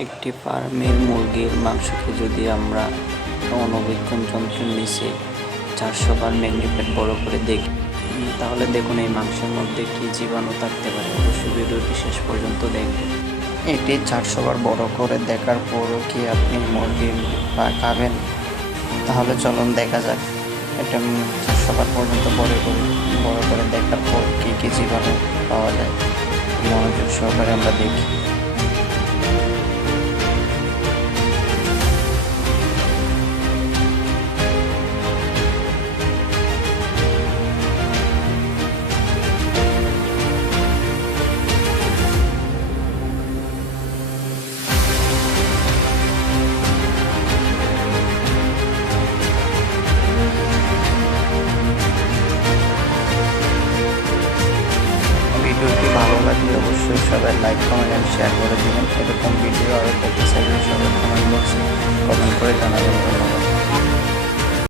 একটি ফার্মের মুরগির মাংসকে যদি আমরা অণুবীক্ষণ যন্ত্রের নিচে 400 বার ম্যাগনিফাইড বড় করে দেখি, তাহলে দেখুন এই মাংসের মধ্যে কি জীবাণু থাকতে পারে। অবশ্যই ভিডিওটি শেষ পর্যন্ত দেখবেন। এটি 400 বার বড় করে দেখার পরও কি আপনি মুরগির পা খাবেন? তাহলে চলুন দেখা যাক। এটা 400 বার পর্যন্ত বড় করে দেখার পর কি কি জীবাণু পাওয়া যায়। মনোযোগ সহকারে আমরা দেখি। ভিডিওটি ভালো লাগলে অবশ্যই সবাই লাইক, কমেন্ট অ্যান্ড শেয়ার করে দেবেন। এরকম ভিডিও আরও পেতে চাইলে সবাই কমেন্ট বক্সে কমেন্ট করে জানাবেন।